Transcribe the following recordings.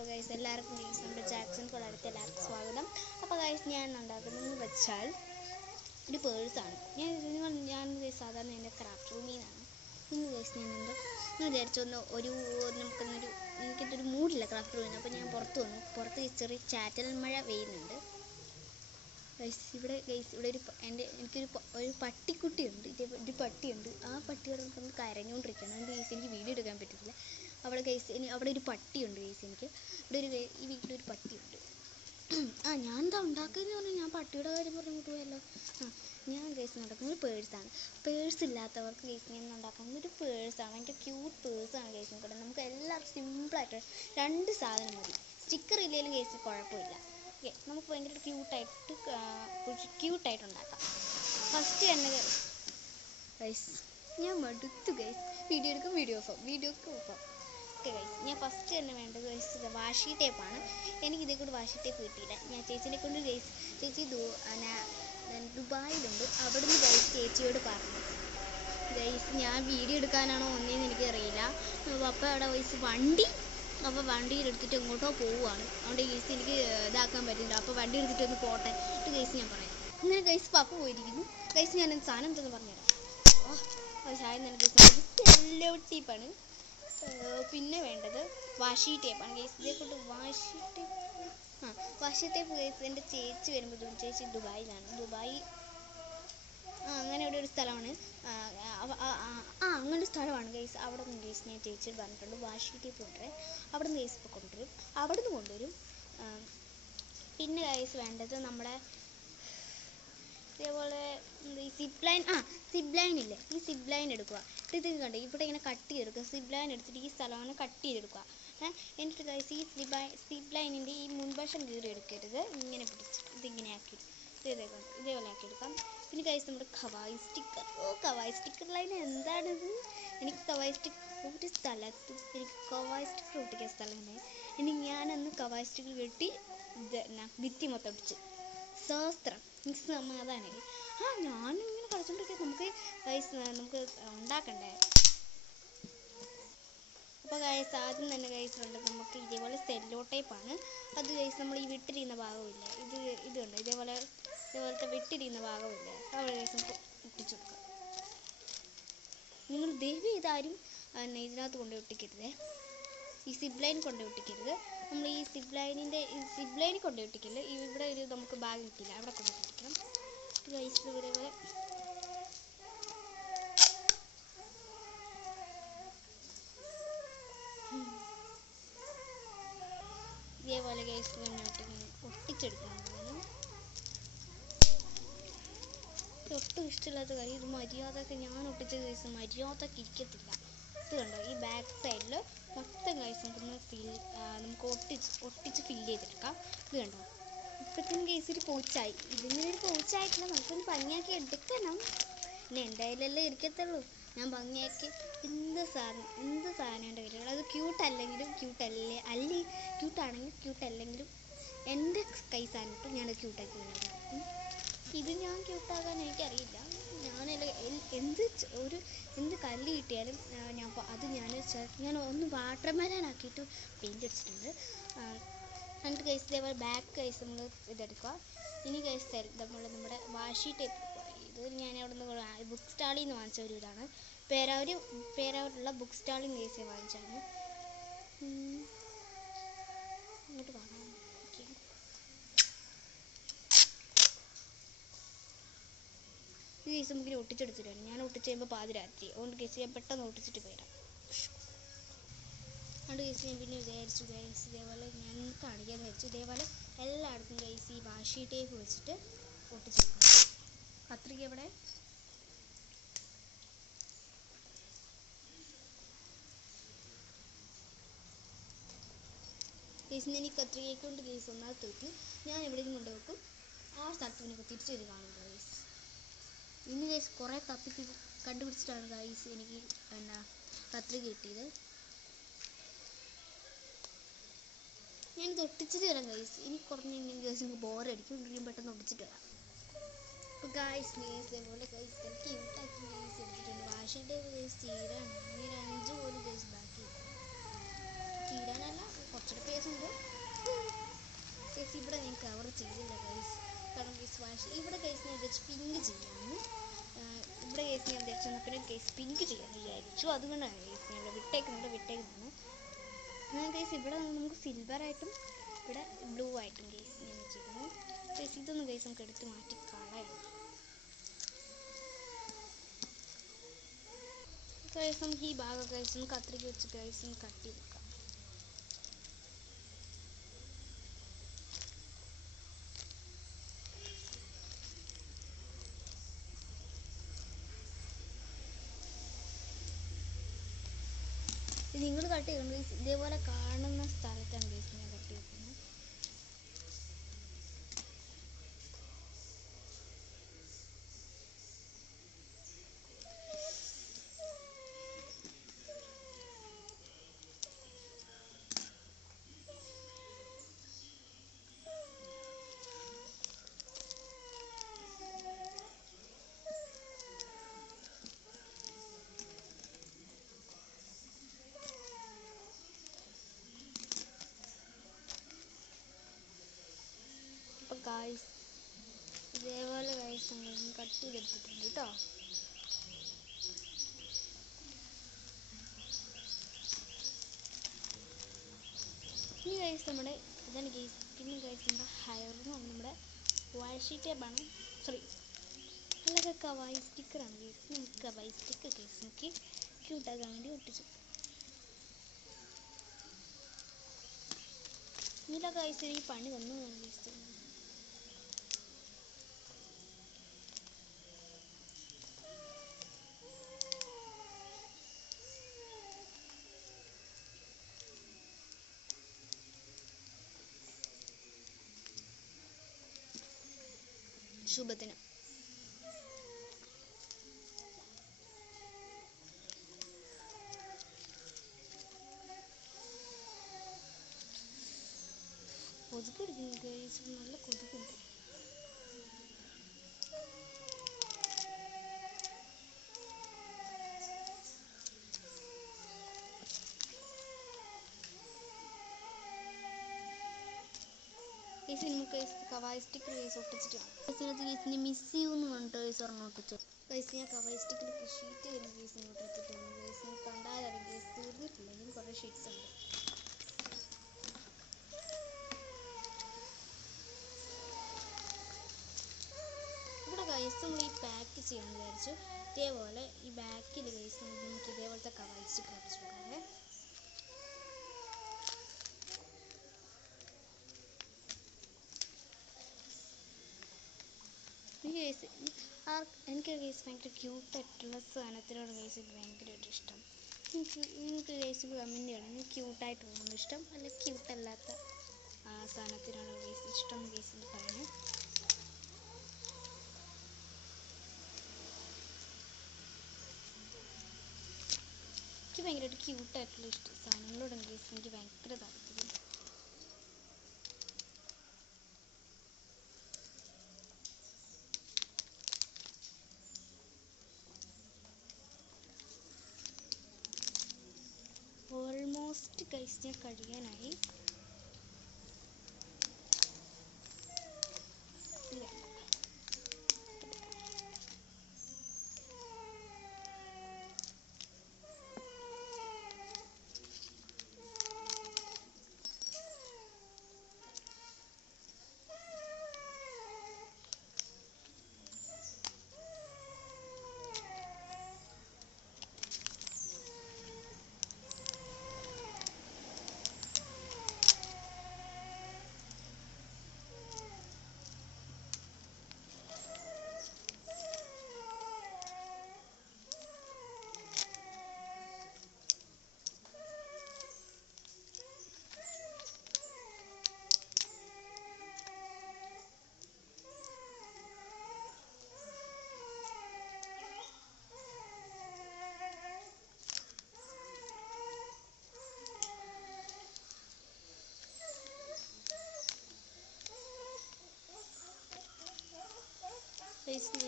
അപ്പോൾ ഗൈസ് എല്ലാവർക്കും ഗൈസ് നമ്മുടെ ജാക്സൺ കൊള്ളടുത്ത് എല്ലാവർക്കും സ്വാഗതം. അപ്പോൾ ഗൈസ് ഞാൻ ഉണ്ടാക്കുന്നതെന്ന് വെച്ചാൽ ഒരു പേഴ്സാണ്. ഞാൻ സാധാരണ എൻ്റെ ക്രാഫ്റ്റ് റൂമിൽ നിന്നാണ്. ഇന്ന് ഗൈസ് ഞാൻ വിചാരിച്ചൊന്ന് എനിക്കിതൊരു മൂഡില്ല ക്രാഫ്റ്റ് റൂമിന്. അപ്പോൾ ഞാൻ പുറത്ത് ചെറിയ ചാറ്റൽ മഴ പെയ്യുന്നുണ്ട് ഇവിടെ എനിക്കൊരു പട്ടിക്കുട്ടിയുണ്ട്. ഒരു പട്ടിയുണ്ട്. ആ പട്ടിയോട് നമുക്ക് കരഞ്ഞുകൊണ്ടിരിക്കുകയാണ്. അതുകൊണ്ട് ഗൈസ് എനിക്ക് വീഡിയോ എടുക്കാൻ പറ്റില്ല. അവിടെ ഒരു പട്ടിയുണ്ട് ഗൈസ്. ഈ വീട്ടിലൊരു പട്ടിയുണ്ട്. ഞാൻ എന്താ ഉണ്ടാക്കുന്നതെന്ന് പറഞ്ഞാൽ ഞാൻ പട്ടിയുടെ കാര്യം പറഞ്ഞിട്ട് പോയല്ലോ. ഞാൻ ഗൈസ് നടക്കുന്നത് ഒരു പേഴ്സാണ്. പേഴ്സ് ഇല്ലാത്തവർക്ക് ഗൈസ് ഞാൻ ഉണ്ടാക്കുന്നത് ഒരു പേഴ്സാണ്. എൻ്റെ ക്യൂട്ട് പേഴ്സാണ് ഗൈസ്. നമുക്ക് എല്ലാവർക്കും സിമ്പിളായിട്ട് 2 സാധനം മതി. സ്റ്റിക്കർ ഇല്ലെങ്കിലും ഗൈസ് കുഴപ്പമില്ല. ഓക്കെ, നമുക്ക് ഭയങ്കര ക്യൂട്ടായിട്ട് ഉണ്ടാക്കാം. ഫസ്റ്റ് തന്നെ ഗൈസ് ഞാൻ മടുത്തു guys. Video of. Okay guys, ഞാൻ ഫസ്റ്റ് തന്നെ വേണ്ടത് ഗൈസ് വാഷി ടേപ്പാണ്. എനിക്കിതേ കൂടെ വാഷി ടേപ്പ് കിട്ടിയില്ല. ഞാൻ ചേച്ചിനെ കൊണ്ട് ചേച്ചി ദുബായിലുണ്ട്. അവിടുന്ന് ഗൈസ് ചേച്ചിയോട് പറഞ്ഞു ഗൈസ് ഞാൻ വീഡിയോ എടുക്കാനാണോ ഒന്നേന്ന് എനിക്കറിയില്ല. അപ്പോൾ അവിടെ ഗൈസ് വണ്ടിയിൽ എടുത്തിട്ട് എങ്ങോട്ടോ പോവുകയാണ്. അതുകൊണ്ട് ഗൈസ് എനിക്ക് ഇതാക്കാൻ പറ്റില്ല. അപ്പോൾ വണ്ടി എടുത്തിട്ട് ഒന്ന് പോട്ടെ ഗൈസ് ഞാൻ പറയാം. അങ്ങനെ ഗൈസ് പപ്പ പോയിരിക്കുന്നു. ഗൈസ് ഞാൻ സാധനം എന്തെന്ന് പറഞ്ഞുതരാം. യെല്ലോ ടേപ്പാണ്. പിന്നെ വേണ്ടത് വാഷി ടേപ്പാണ് ഗൈസ്. ഇതേക്കൊണ്ട് വാഷി ടേപ്പ് ഗൈസ് എൻ്റെ ചേച്ചി വരുമ്പോൾ ചേച്ചി ദുബായിലാണ്. അങ്ങനെ അവിടെ ഒരു സ്ഥലമാണ്. അങ്ങനെ ഒരു സ്ഥലമാണ് ഗൈസ്. അവിടെ നിന്ന് ഗൈസ് ഞാൻ ചേച്ചിയോട് പറഞ്ഞിട്ടുണ്ട് വാഷി ടേപ്പ് കൊണ്ടുവരാൻ. അവിടെ നിന്ന് ഗൈസ് ഇപ്പോൾ കൊണ്ടുവരും. പിന്നെ ഗൈസ് വേണ്ടത് നമ്മുടെ ഇതേപോലെ ഈ സിബ്ലൈൻ ഇല്ലേ, ഈ സിബ്ലൈൻ എടുക്കുക. ഇത് കണ്ടോ ഇവിടെ ഇങ്ങനെ കട്ട് ചെയ്തെടുക്കുക. സിബ്ലൈൻ എടുത്തിട്ട് ഈ സ്ഥലമാണ് കട്ട് ചെയ്തെടുക്കുക. എന്നിട്ട് ഗൈസ് ഈ സിബ്ലൈനിൻ്റെ ഈ മുൻവശം കീറി എടുക്കരുത്. ഇങ്ങനെ പിടിച്ചിട്ട് ഇതിങ്ങനെ ആക്കി ഇതേപോലെ ആക്കിയെടുക്കാം. പിന്നെ ഗൈസ് നമ്മുടെ കവായി സ്റ്റിക്കർ ലൈൻ എന്താണിത്? എനിക്ക് കവായി സ്റ്റിക്കർ ഒരു സ്ഥലത്ത് എനിക്ക് കവായി സ്റ്റിക്കർ ഒട്ടിക്കാൻ സ്ഥലമുണ്ട്. ഞാനന്ന് കവായി സ്റ്റിക്കർ കെട്ടി ഭിത്തി മൊത്തം ഒട്ടിച്ച് ശാസ്ത്രം എനിക്ക് സമാധാനമായി. ഞാനിങ്ങനെ കളിച്ചോണ്ടിരിക്കുക. നമുക്ക് ഉണ്ടാക്കണ്ടേ. അപ്പോൾ ഗൈസ് ആദ്യം തന്നെ ഗൈസ് വേണ്ടത് നമുക്ക് ഇതേപോലെ സെല്ലോ ടേപ്പാണ്. അത് ഗൈസ് നമ്മൾ ഈ വിട്ടിരിക്കുന്ന ഭാഗമില്ല, ഇതുണ്ട് ഇതേപോലത്തെ വിട്ടിരിക്കുന്ന ഭാഗമില്ല, അവിടെ ഗൈസ് നമുക്ക് ഒട്ടിച്ചു കൊടുക്കാം. നിങ്ങൾ ദയവ് ചെയ്താരും ഇതിനകത്ത് കൊണ്ടുപോയി ഒട്ടിക്കരുതേ. ഈ സിബ്ലൈൻ കൊണ്ടുപോയി ഒട്ടിക്കരുത്. നമ്മൾ ഈ സിബ്ലൈനിൽ കൊണ്ടുപോയി ഒട്ടിക്കരുത്. ഇവിടെ നമുക്ക് ബാഗ് കിട്ടില്ല, അവിടെ കൊണ്ടുപോയി ഒട്ടിക്കണം. ഗൈസ് ഇതേപോലെ ഗൈസ് ഒട്ടിച്ചെടുക്കണം. ഒട്ടും ഇഷ്ടമില്ലാത്ത കാര്യം ഇത് മര്യാദക്ക് ഞാൻ ഒട്ടിച്ച ഗൈസ് മര്യാദക്ക് ഇരിക്കത്തില്ല. ഇത് കണ്ടോ ഈ ബാക്ക് സൈഡിൽ മൊത്തം ഗൈസ് നമുക്ക് ഒട്ടിച്ച് ഫില്ല് ചെയ്തെടുക്കാം. ഇത് കണ്ടോ ഇപ്പത്തിന് ഗൈസ് ഒരു പോച്ചായി. ഇതിങ്ങനെ ഒരു പോച്ചായിട്ടില്ല, നമുക്കൊന്ന് ഭംഗിയാക്കി എടുക്കണം. പിന്നെ എൻ്റെ കയ്യിലല്ലേ ഇരിക്കത്തുള്ളൂ. ഞാൻ ഭംഗിയാക്കി എന്ത് സാധനം എൻ്റെ കയ്യിലുള്ള അത് ക്യൂട്ടാണെങ്കിലും എൻ്റെ കൈ സാധനം ഞാൻ ക്യൂട്ടാക്കി വരുന്നത്. ഇത് ഞാൻ ക്യൂട്ടാകാൻ എനിക്കറിയില്ല. എന്ത് കല്ല് കിട്ടിയാലും ഞാൻ ഒന്ന് വാട്ടർമെലൺ ആക്കിയിട്ട് പെയിൻ്റ് അടിച്ചിട്ടുണ്ട്. എന്നിട്ട് ഗൈസ് ഇതേപോലെ ബാക്ക് ഗൈസ് നമ്മൾ ഇതെടുക്കുക. ഇനി ഗൈസ് നമ്മുടെ വാഷി ടേപ്പ് ഇത് ഞാൻ അവിടെ നിന്ന് ബുക്ക് സ്റ്റാളിൽ നിന്ന് വാങ്ങിച്ച ഒരു ഇതാണ്. പേരാവൂരുള്ള ബുക്ക് സ്റ്റാളിൽ നിന്ന് ഗൈസ് വാങ്ങിച്ചാണ്. ഇങ്ങോട്ട് കാണാം. ഈ ഗൈസ് നമുക്ക് ഒട്ടിച്ചെടുത്തിട്ട് വരാം. ഞാൻ ഒട്ടിച്ച് കഴിയുമ്പോൾ പാതിരാത്രി, അതുകൊണ്ട് ഗൈസ് ഞാൻ പെട്ടെന്ന് ഒട്ടിച്ചിട്ട് വരാം. അതുകൊണ്ട് ഗൈസ് ഞാൻ പിന്നെ വിചാരിച്ചു ഗൈസ് ഇതേപോലെ ഞാൻ കാണിക്കാമെന്ന് വെച്ചു. ഇതേപോലെ എല്ലായിടത്തും ഗൈസ് ഈ വാഷി ടേപ്പ് വെച്ചിട്ട് ഒട്ടിച്ചെടുക്കണം. കത്രിക എവിടെ? ഗൈസ് ഞാൻ ഈ കത്രികയൊക്കെ കൊണ്ട് ഗൈസ് ഒന്നാമത്തെ വെക്കും. ഞാൻ എവിടെയും കൊണ്ടുവെക്കും. ആ സ്ഥലത്ത് എനിക്ക് തിരിച്ചു വരും കാണും ഗൈസ്. ഇനി ഗൈസ് കുറേ കണ്ടുപിടിച്ചിട്ടാണ് ഗൈസ് എനിക്ക് കത്രിക കിട്ടിയത്. ഞാനിത് ഒട്ടിച്ചിട്ട് വരാം ഗൈസ്. ഇനി കുറഞ്ഞ ഗൈസ് എനിക്ക് ബോറടിക്കും. ഞാൻ പെട്ടെന്ന് ഒട്ടിച്ചിട്ട് വരാം. അപ്പോൾ ഗൈസ് ഇതേപോലെ ഗൈസ് ക്യൂട്ടാക്കി ഗൈസ് എടുത്തിട്ടുണ്ട്. വാഷി ടേപ്പ് ഗൈസ് തീരാണ്. 5 പോലും ഗൈസ് ബാക്കി തീരാനല്ല, കുറച്ചുകൂടെ പേസുണ്ട്. കവർ ചെയ്തില്ല ഗൈസ്. കാരണം ഗൈസ് ഇവിടെ ഗൈസ് ഞാൻ വിചാരിച്ചു പിങ്ക് ചെയ്യാമെന്ന്. ഇവിടെ ഗൈസ് ഞാൻ വിചാരിച്ചു പിന്നെ ഗൈസ് പിങ്ക് ചെയ്യാമെന്ന് വിചാരിച്ചു. അതുകൊണ്ടാണ് ഗൈസ് ഞാൻ ഇവിടെ വിട്ടേക്കുന്നതാണ്. ഗൈസ് ഇവിടെ നമുക്ക് സിൽവറായിട്ടും ഇവിടെ ബ്ലൂ ആയിട്ടും ഗൈസ് ഞാൻ വെച്ചിരിക്കുന്നു. ഗൈസ് ഇതൊന്നും ഗൈസ് നമുക്ക് എടുത്ത് മാറ്റി കളയണം. ഗൈസ് നമുക്ക് ഈ ഭാഗം ഗൈസ് ഒന്ന് കത്രിക വെച്ച് ഗൈസ് ഒന്ന് കട്ട് ചെയ്തെടുക്കാം. നിങ്ങൾ കട്ട് ചെയ്യണം ഗൈസ്. ഇതേപോലെ കാണുന്ന സ്ഥലത്താണ് ഗൈസ് ഞാൻ കട്ട് ചെയ്തിരിക്കുന്നത്. ഗൈസ് ഇതേപോലെ ഗൈസ് നമ്മൾ കട്ട് ചെയ്തെടുത്തിട്ടുണ്ട് കേട്ടോ. ഇനി ഗൈസ് നമ്മുടെ അതാണ് ഗൈസ്. പിന്നെ ഗൈസ് നമ്മുടെ ഹയറിന് നമ്മുടെ വാഷി ടേപ്പാണ്. Sorry അല്ലൊക്കെ കവായി സ്റ്റിക്കറാണ് guys. നമുക്ക് കവായി സ്റ്റിക്കർ ഗൈസ് നമുക്ക് ക്യൂട്ടാക്കാൻ വേണ്ടി ഒട്ടിച്ചു. എന്നിട്ട് ഗൈസ് ഈ പണി തന്നു ഗൈസ്. ശുഭദിനം. കൊതുകടിക്കുന്നു ഗൈസ്, നല്ല കൊതുകുണ്ട്. ഗൈസ് നമുക്ക് കവായി സ്റ്റിക്കർ ഗൈസ് ഒട്ടിച്ചിട്ടാണ്. ഗൈസിനകത്ത് ഗൈസിനെ മിസ് ചെയ്യുമെന്ന് പറഞ്ഞിട്ട് ഗൈസ് ഒരെണ്ണം ഒട്ടിച്ചു. ഗൈസ് ഞാൻ കവായി സ്റ്റിക്കർ ഷീറ്റ് കഴിഞ്ഞ് ഗൈസ് ഇങ്ങോട്ട് എടുത്തിട്ടുണ്ട്. ഗൈസിന് കണ്ടാലറിയാം ഗൈസ് തീർന്നിട്ടില്ല, ഇനി കുറേ ഷീറ്റ്സ് ഉണ്ട്. ഇവിടെ ഗൈസ് നമ്മൾ ഈ പാക്ക് ചെയ്യാൻ വിചാരിച്ചു. ഇതേപോലെ ഈ ബാക്കിൽ ഗൈസ് നമുക്ക് ഇതേപോലത്തെ കവായി സ്റ്റിക്കർ ഒട്ടിച്ചു കൊടുക്കാതെ. എനിക്ക് ഗൈസ് ഭയങ്കര ക്യൂട്ടായിട്ടുള്ള സാധനത്തിനോട് ഗൈസ് ഭയങ്കരമായിട്ട് ഇഷ്ടം. നിങ്ങൾക്ക് ഗൈസ് കമൻറ്റ് ചെയ്യണം ക്യൂട്ടായിട്ടുള്ളതാണ് ഇഷ്ടം അല്ല ക്യൂട്ടല്ലാത്ത സാധനത്തിനാണ് ഗൈസ് ഇഷ്ടം ഗൈസ് പറഞ്ഞു. എനിക്ക് ഭയങ്കരമായിട്ട് ക്യൂട്ടായിട്ടുള്ള സാധനങ്ങളോട് ഗൈസ് എനിക്ക് ഭയങ്കര താല്പര്യം. ഓൾമോസ്റ്റ് ഗൈസ് ഞാൻ കഴിയാനായി.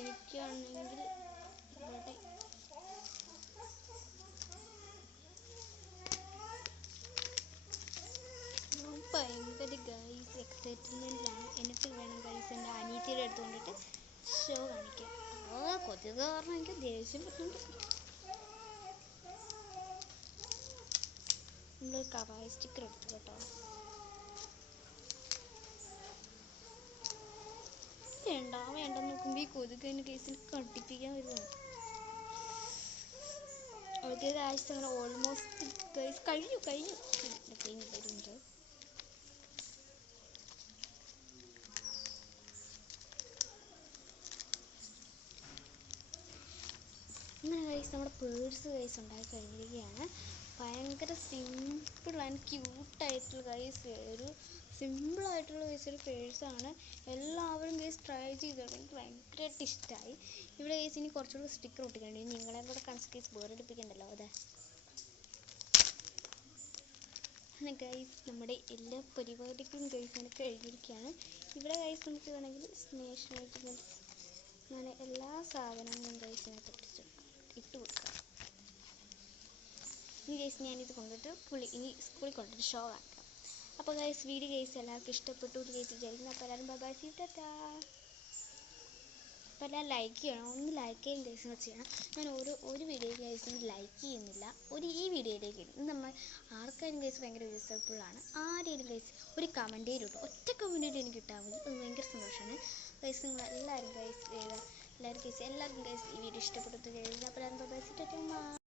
എനിക്കാണെങ്കിൽ ഇവിടെ ഭയങ്കര എൻ്റെ ഗൈസ് എക്സൈറ്റ്മെൻറ്റിലാണ്. എന്നിട്ട് വേണം ഗൈസ് എൻ്റെ അനിയത്തിയുടെ അടുത്ത് കൊണ്ടിട്ട് ഷോ കാണിക്കാൻ. കൊതുക് കാരണം എനിക്ക് ദേഷ്യം പറ്റുന്നുണ്ട്. നമ്മളൊരു കവായി സ്റ്റിക്കർ എടുത്തു കേട്ടോ. വേണ്ടെന്ന് നോക്കുമ്പോൾ ഈ കൊതുക് എൻ്റെ കേസിൽ കട്ടിപ്പിക്കാൻ വരുന്നു. ഓക്കെ ഗൈസ്, അങ്ങനെ ഓൾമോസ്റ്റ് ഗൈസ് കഴിഞ്ഞു വരുന്നുണ്ട്. അങ്ങനെ ഗൈസ് നമ്മുടെ പേഴ്സ് ഗൈസ് ഉണ്ടാക്കി കഴിഞ്ഞിരിക്കുകയാണ്. ഭയങ്കര സിമ്പിൾ ആൻഡ് ക്യൂട്ടായിട്ടുള്ള ഗൈസ് ഒരു സിമ്പിളായിട്ടുള്ള ഗൈസ് ഒരു പേഴ്സാണ്. എല്ലാവരും ഗൈസ് ട്രൈ ചെയ്തോളൂ. എനിക്ക് ഭയങ്കരമായിട്ട് ഇഷ്ടമായി. ഇവിടെ ഗൈസ് ഇനി കുറച്ചുകൂടി സ്റ്റിക്കർ ഒട്ടിക്കണ്ടേ, നിങ്ങളെ കൂടെ കൺസ് ഗൈസ് ബോറടിപ്പിക്കണ്ടല്ലോ. അതെ അങ്ങനെ ഗൈസ് നമ്മുടെ എല്ലാ പരിപാടികളും ഗൈസ് ഇങ്ങനെ കഴിഞ്ഞിരിക്കുകയാണ്. ഇവിടെ ഗൈസ് നമുക്ക് വേണമെങ്കിൽ സ്റ്റേഷനറി അങ്ങനെ എല്ലാ സാധനങ്ങളും ഗൈസ് ഇതിനകത്ത് ഇട്ട് കൊടുക്കാം. ഇനി ഗൈസ് ഞാനിത് കൊണ്ടിട്ട് ഇനി സ്കൂളിൽ കൊണ്ടിട്ട് ഷോ കാണിക്കാം. അപ്പോൾ ഗൈസ് വീഡിയോ ഗൈസ് എല്ലാവർക്കും ഇഷ്ടപ്പെട്ടു ഗൈസ് വിചാരിക്കുന്നു. അപ്പോൾ എല്ലാവരും ബൈ സീ ടാറ്റാ. അപ്പോൾ എല്ലാം ലൈക്ക് ചെയ്യണം, ഒന്ന് ലൈക്ക് ചെയ്യും ഗൈസ് ചെയ്യണം. ഞാൻ ഒരു വീഡിയോ ഗൈസ് ലൈക്ക് ചെയ്യുന്നില്ല, ഈ വീഡിയോയിലേക്ക് നമ്മൾ ആർക്കാരും ഗൈസ് ഭയങ്കര യൂസ്ഫുള്ളാണ്. ആരെയും ഗൈസ് ഒരു കമൻറ്റ് ചെയ്തിട്ട് ഒറ്റ കമൻറ്റ് എനിക്ക് കിട്ടാൻ മതി, അത് ഭയങ്കര സന്തോഷമാണ് ഗൈസ്. നിങ്ങൾ എല്ലാവരും ഗൈസ് എല്ലാവർക്കും ഗൈസ് ഈ വീഡിയോ ഇഷ്ടപ്പെട്ടു. അപ്പോൾ എല്ലാവരും ബൈ സീ ടാറ്റാ.